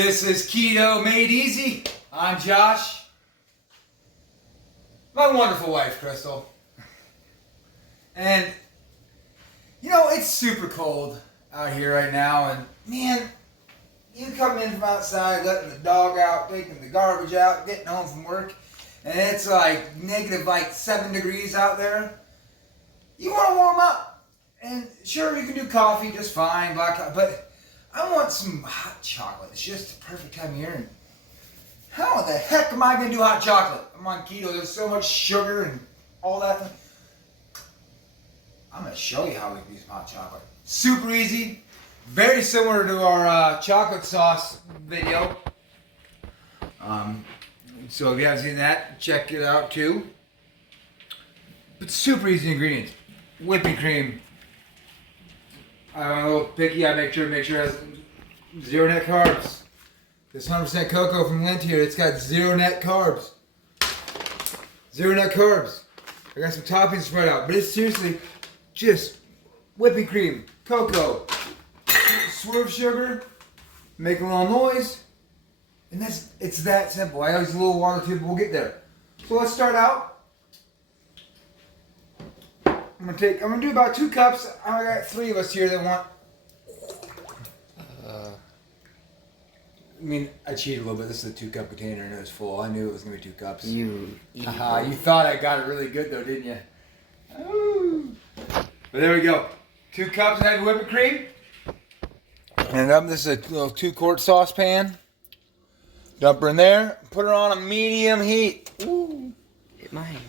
This is Keto Made Easy. I'm Josh. My wonderful wife, Crystal. And, you know, it's super cold out here right now. And, man, you come in from outside, letting the dog out, taking the garbage out, getting home from work, and it's like negative 7 degrees out there. You want to warm up. And sure, you can do coffee just fine, black coffee, but I want some hot chocolate. It's just the perfect time of year. And how the heck am I going to do hot chocolate? I'm on keto. There's so much sugar and all that. I'm going to show you how we can do some hot chocolate. Super easy. Very similar to our chocolate sauce video. So if you haven't seen that, check it out too. But super easy ingredients. Whipping cream. I'm a little picky. I make sure it has 0 net carbs. This 100% cocoa from Lint here, it's got 0 net carbs. 0 net carbs. I got some toppings spread out, but it's seriously just whipping cream, cocoa, Swerve sugar, make a little noise, and it's that simple. I use a little water too, but we'll get there. So let's start out. I'm gonna do about 2 cups. I got 3 of us here that want. I cheated a little bit. This is a 2-cup container and it was full. I knew it was gonna be 2 cups. You thought I got it really good though, didn't you? Ooh. But there we go. 2 cups of heavy whipping cream. And this is a little 2-quart saucepan. Dump her in there. Put her on a medium heat. Ooh, hit my hand.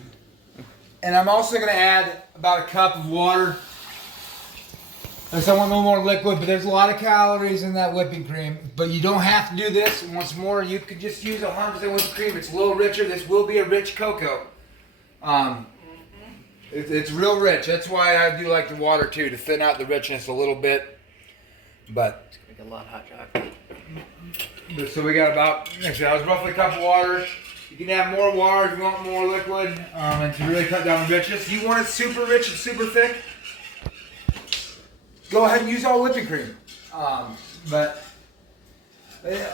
And I'm also going to add about 1 cup of water. Because I want a little more liquid, but there's a lot of calories in that whipping cream. But you don't have to do this. Once more, you could just use 100% whipping cream. It's a little richer. This will be a rich cocoa. It's real rich. That's why I do like the water too, to thin out the richness a little bit. But it's going to make a lot of hot chocolate. So we got that was roughly 1 cup of water. You can add more water if you want more liquid, and to really cut down the richness. You want it super rich and super thick, go ahead and use all whipping cream. But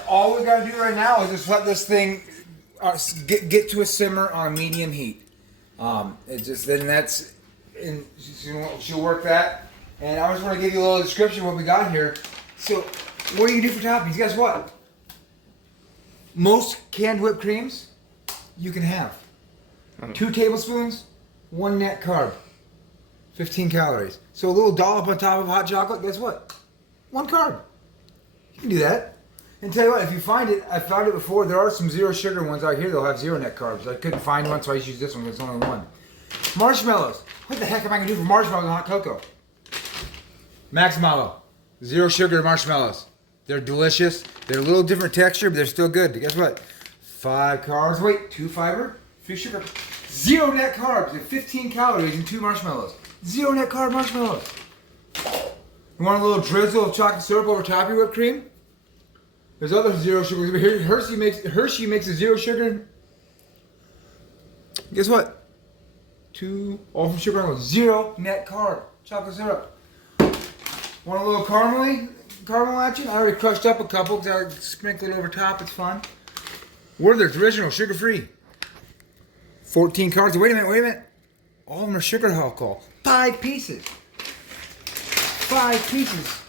all we got to do right now is just let this thing get to a simmer on a medium heat. She'll work that. And I just want to give you a little description of what we got here. So, what do you do for toppings? Guess what? Most canned whipped creams you can have 2 tablespoons, 1 net carb, 15 calories. So a little dollop on top of hot chocolate, guess what? 1 carb. You can do that. And tell you what, if you find it, I found it before, there are some 0 sugar ones out here that'll have 0 net carbs. I couldn't find one, so I just used this one, it's only 1. Marshmallows. What the heck am I going to do for marshmallows and hot cocoa? Max Mallow. 0 sugar marshmallows. They're delicious. They're a little different texture, but they're still good. Guess what? 5 carbs. Wait, 2 fiber, 3 sugar. 0 net carbs and 15 calories in 2 marshmallows. 0 net carb marshmallows. You want a little drizzle of chocolate syrup over top of your whipped cream? There's other 0 sugars. Here, Hershey makes a 0 sugar. Guess what? 2 all from sugar. 0 net carb chocolate syrup. Want a little caramel action? I already crushed up a couple because I sprinkled it over top. It's fun. Werther's original, sugar-free. 14 carbs. Wait a minute. All of them are sugar alcohol. 5 pieces. 5 pieces.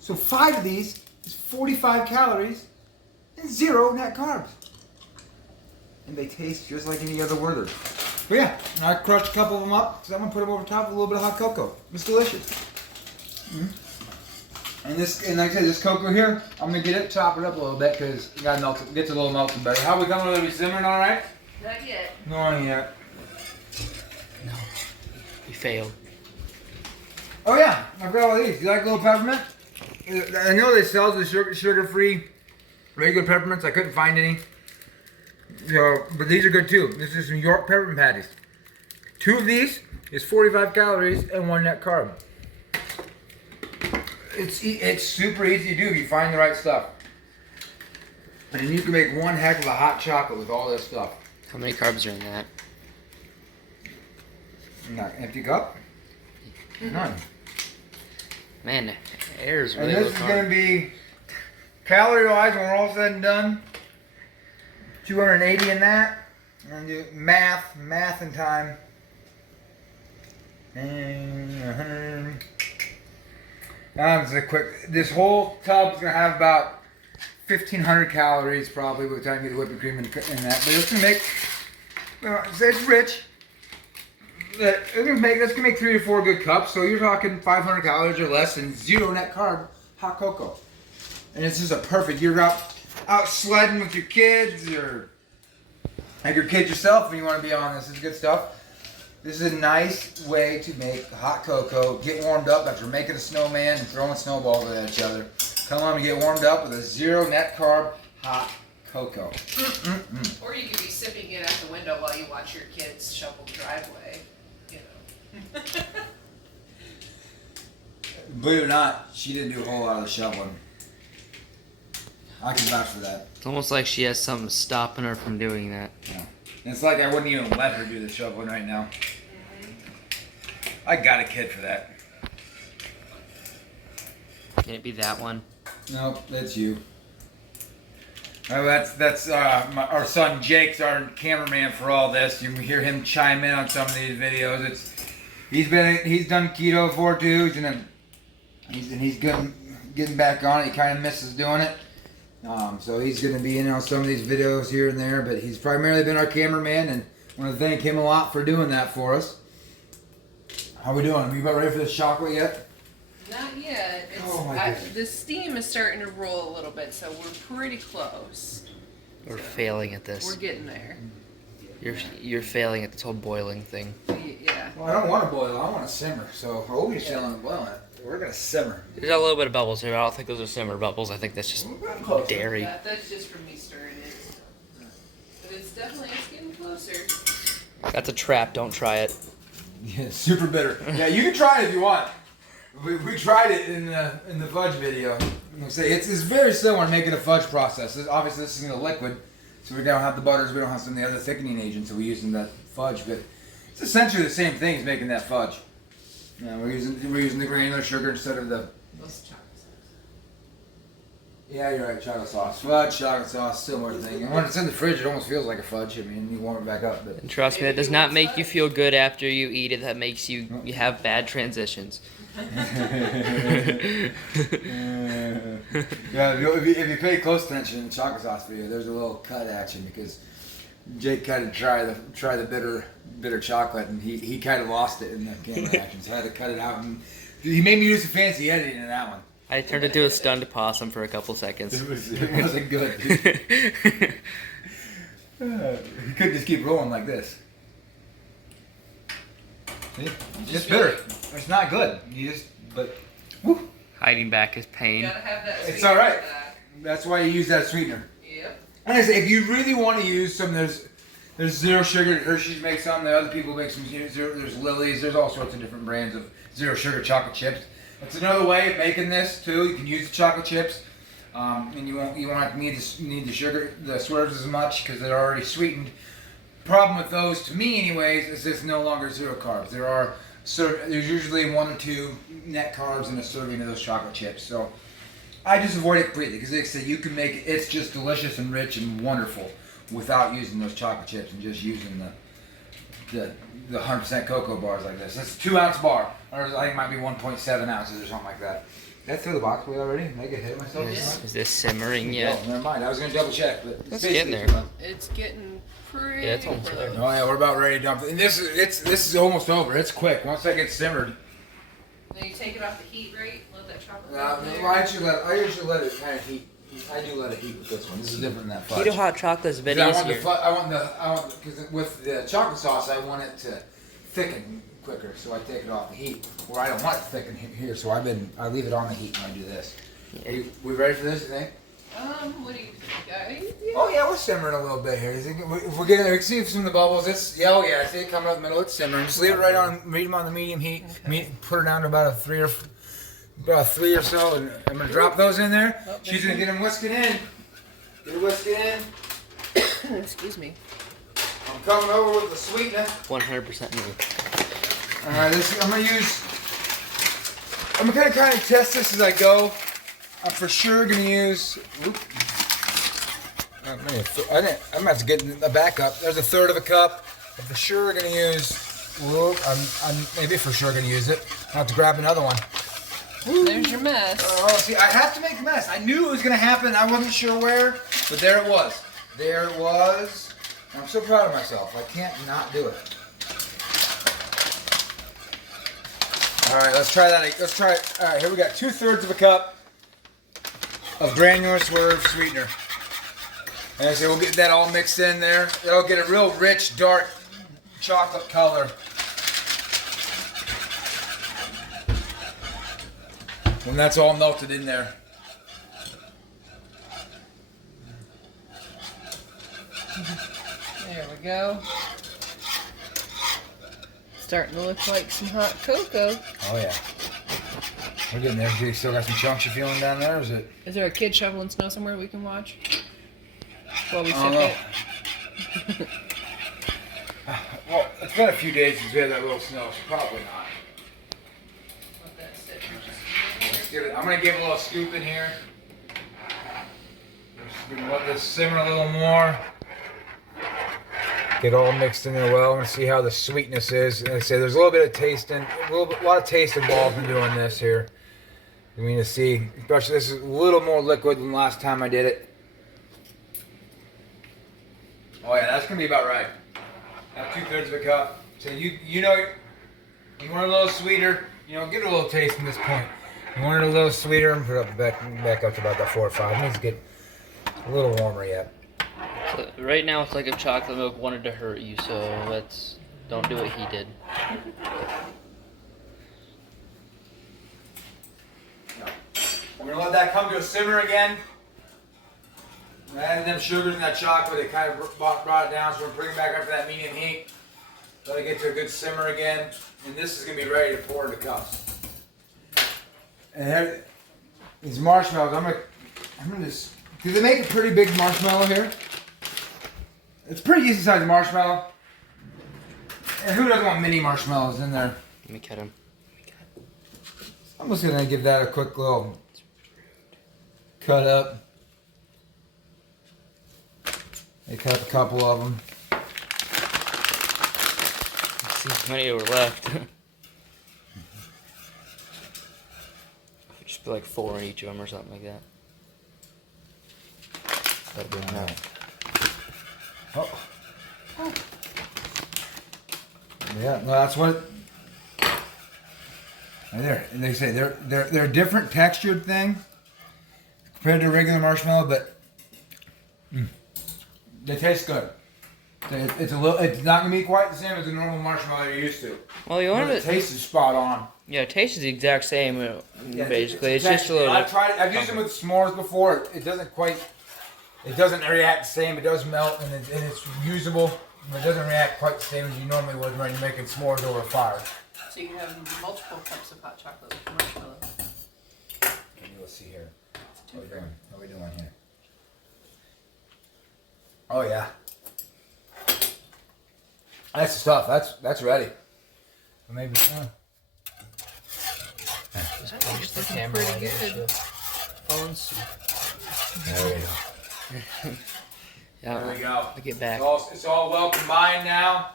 So 5 of these is 45 calories and 0 net carbs. And they taste just like any other Werther's. But yeah, I crushed a couple of them up because I'm going to put them over top with a little bit of hot cocoa. It's delicious. And like I said, this cocoa here, I'm gonna get it, chop it up a little bit because it got melted. Gets a little melted better. How we coming? Are we simmering all right? Not yet. Not yet. No, you failed. Oh yeah, I've got all these. You like a little peppermint? I know they sell the sugar-free regular peppermints. I couldn't find any. But these are good too. This is some York peppermint patties. 2 of these is 45 calories and 1 net carb. It's super easy to do if you find the right stuff. And then you can make one heck of a hot chocolate with all this stuff. How many carbs are in that? Not empty cup? None. Man, the air is really And low this is carb. going to be calorie-wise, when we're all said and done, 280 in that. I'm gonna do math and time. And 100. Just a quick. This whole tub's gonna have about 1,500 calories probably by the time you get the whipping cream in that. But it's gonna make. It's rich. It's gonna make 3 to 4 good cups. So you're talking 500 calories or less and 0 net carb hot cocoa. And it's just a perfect. You're out sledding with your kids or like your kids yourself, and you want to be on this. It's good stuff. This is a nice way to make hot cocoa. Get warmed up after making a snowman and throwing snowballs at each other. Come on and get warmed up with a 0 net carb hot cocoa. Or you could be sipping it at the window while you watch your kids shovel the driveway. You know. Believe it or not, she didn't do a whole lot of the shoveling. I can vouch for that. It's almost like she has something stopping her from doing that. Yeah. It's like I wouldn't even let her do the shoveling right now. I got a kid for that. Can it be that one? Nope, that's you. Oh, that's our son Jake's our cameraman for all this. You can hear him chime in on some of these videos. He's done keto before too, and he's getting back on it. He kind of misses doing it. So he's going to be in on some of these videos here and there, but he's primarily been our cameraman, and I want to thank him a lot for doing that for us. How we doing? Are you about ready for this chocolate yet? Not yet. The steam is starting to roll a little bit, so we're pretty close. We're failing at this. We're getting there. You're failing at this whole boiling thing. Yeah. Well, I don't want to boil. I want to simmer. So Obi's telling me to boil it. We're going to simmer. There's a little bit of bubbles here, but I don't think those are simmer bubbles. I think that's just dairy. Yeah, that's just from me stirring it. But it's getting closer. That's a trap. Don't try it. Yeah, super bitter. Yeah, you can try it if you want. We tried it in the fudge video. It's very similar to making a fudge process. Obviously, this is a liquid, so we don't have the butters. We don't have some of the other thickening agents that we use in that fudge. But it's essentially the same thing as making that fudge. Yeah, we're using the granular sugar instead of the. Yeah, you're right. Chocolate sauce, fudge, chocolate sauce, similar thing. And when it's in the fridge, it almost feels like a fudge. I mean, you warm it back up. But And trust me, that does not make you feel good after you eat it. That makes you have bad transitions. Yeah, if you pay close attention in the chocolate sauce video, there's a little cut action because Jake kind of tried the bitter chocolate, and he kind of lost it in the camera action, so I had to cut it out. And he made me use some fancy editing in that one. I turned into a stunned possum for a couple seconds. It wasn't good. He couldn't just keep rolling like this. See? It's just bitter. It's not good. Woo. Hiding back his You pain. gotta have that. It's all right. That's why you use that sweetener. Yep. And I say, if you really want to use some, there's 0 sugar. Hershey's makes some. The other people make some. There's Lily's. There's all sorts of different brands of 0 sugar chocolate chips. It's another way of making this too. You can use the chocolate chips, and you won't need the sugar, the Swerves as much because they're already sweetened. Problem with those, to me anyways, is it's no longer 0 carbs. There's usually 1 or 2 net carbs in a serving of those chocolate chips. So I just avoid it completely because like I said, you can make it. It's just delicious and rich and wonderful without using those chocolate chips and just using the 100% cocoa bars like this. It's a 2-ounce bar, or I think it might be 1.7 ounces or something like that. Did I throw the box away already? Did I get hit myself? Is this simmering yet? Oh, never mind. I was gonna double check, but It's getting there. It's getting pretty. Yeah, it's almost there. Oh yeah, we're about ready to dump it. And this is almost over. It's quick. Once that gets simmered. Then you take it off the heat, right? Let that chocolate. I usually let it kind of heat. I do let it heat with this one. This is different than that fudge. Keto hot chocolate is a bit easier. Because with the chocolate sauce, I want it to thicken quicker, so I take it off the heat. Or I don't want it to thicken here, so I leave it on the heat when I do this. Yeah. We ready for this? You think? What do you think, guys? Yeah. Oh yeah, we're simmering a little bit here. You think if we're getting, we can see some of the bubbles. I see it coming up the middle. It's simmering. Just leave it right on, leave them on the medium heat. Okay. Put it down to about 3 or so, and I'm gonna drop those in there. She's gonna get them whisking in. Get it whisking in. Excuse me. I'm coming over with the sweetener. 100% me. I'm gonna kind of test this as I go. I'm for sure gonna use. I'm about to get a backup. There's a third of a cup. I'm for sure gonna use. I'm maybe for sure gonna use it. I'll have to grab another one. There's your mess. Oh, see, I have to make a mess. I knew it was gonna happen. I wasn't sure where, but there it was. There it was. I'm so proud of myself. I can't not do it. All right, let's try that. Let's try it. All right, here we got 2/3 of a cup of granular Swerve sweetener. And I say we'll get that all mixed in there. It'll get a real rich, dark chocolate color. When that's all melted in there. There we go. Starting to look like some hot cocoa. Oh yeah. We're getting there. You still got some chunks you're feeling down there, or is it? Is there a kid shoveling snow somewhere we can watch? While we sip it? Well, it's been a few days since we had that little snow, so probably not. Let that sit for just Let's give it, I'm gonna give it a little scoop in here. Just gonna let this simmer a little more. Get all mixed in there well. I'm gonna see how the sweetness is. And I say there's a little bit of taste in, a lot of taste involved in doing this here. You mean to see, especially this is a little more liquid than last time I did it. Oh yeah, that's gonna be about right. About 2/3 of a cup. So you know you want it a little sweeter. You know, give it a little taste from this point. You want it a little sweeter and put it up back up to about that 4 or 5. It needs to get a little warmer yet. So right now it's like if chocolate milk wanted to hurt you, so don't do what he did. We're gonna let that come to a simmer again. Adding them sugars and that chocolate, it kind of brought it down, so we're gonna bring it back up to that medium heat. Let it get to a good simmer again, and this is gonna be ready to pour into cups. And here, these marshmallows, I'm gonna just. Do they make a pretty big marshmallow here? It's pretty easy size marshmallow. And who doesn't want mini marshmallows in there? Let me cut him. I'm just gonna give that a quick little cut up. They cut up a couple of them. Let's see how many were left. Just put like 4 in each of them or something like that. That'll be enough. Oh. Yeah, no, that's what. Right there, and they say they're a different textured thing compared to regular marshmallow, but they taste good. It's not gonna be quite the same as a normal marshmallow you're used to. Well, you want The taste is spot on. Yeah, it tastes the exact same, basically. It's just a texture. little. I've used them with s'mores before. It doesn't react the same. It does melt and it's usable. But it doesn't react quite the same as you normally would when you're making s'mores over a fire. So you can have multiple cups of hot chocolate with marshmallow. Let's see here. What are we doing here? Oh yeah. That's the stuff. That's ready. Maybe. Just the camera pretty good. There we go. Yeah, There we go. I'll get back. It's all well combined now.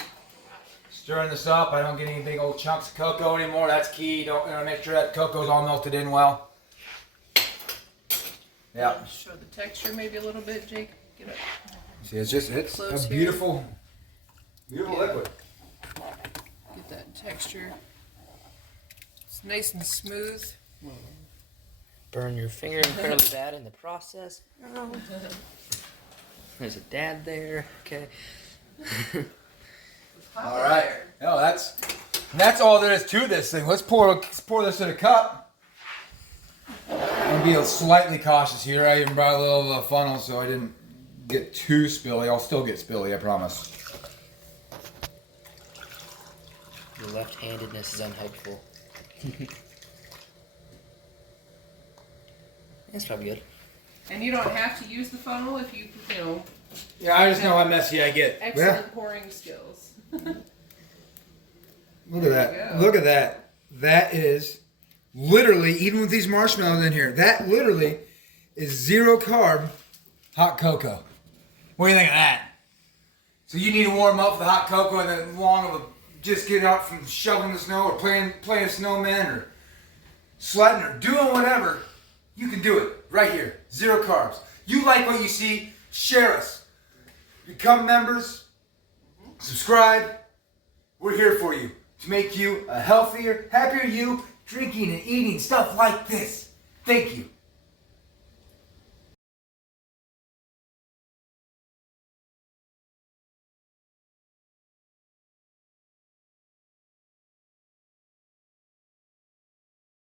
Stirring this up. I don't get any big old chunks of cocoa anymore. That's key. Don't make sure that cocoa's all melted in well. Yeah. Show the texture maybe a little bit, Jake. Get up. See, it's Close a here. beautiful liquid. Get that texture. It's nice and smooth. Burn your finger incredibly bad in the process. Oh. There's a dad there. Okay. All right. No, that's all there is to this thing. Let's pour this in a cup. I'm gonna be slightly cautious here. I even brought a little of a funnel so I didn't get too spilly. I'll still get spilly, I promise. Your left-handedness is unhelpful. That's probably good. And you don't have to use the funnel if you know. Yeah, I just know how messy I get. Excellent pouring skills. Look at that. Look at that. That is literally, even with these marshmallows in here, that literally is 0 carb hot cocoa. What do you think of that? So you need to warm up the hot cocoa and then long of a just get out from shoveling the snow or playing a snowman or sledding or doing whatever. You can do it right here. 0 carbs. You like what you see? Share us. Become members. Subscribe. We're here for you to make you a healthier, happier you, drinking and eating stuff like this. Thank you.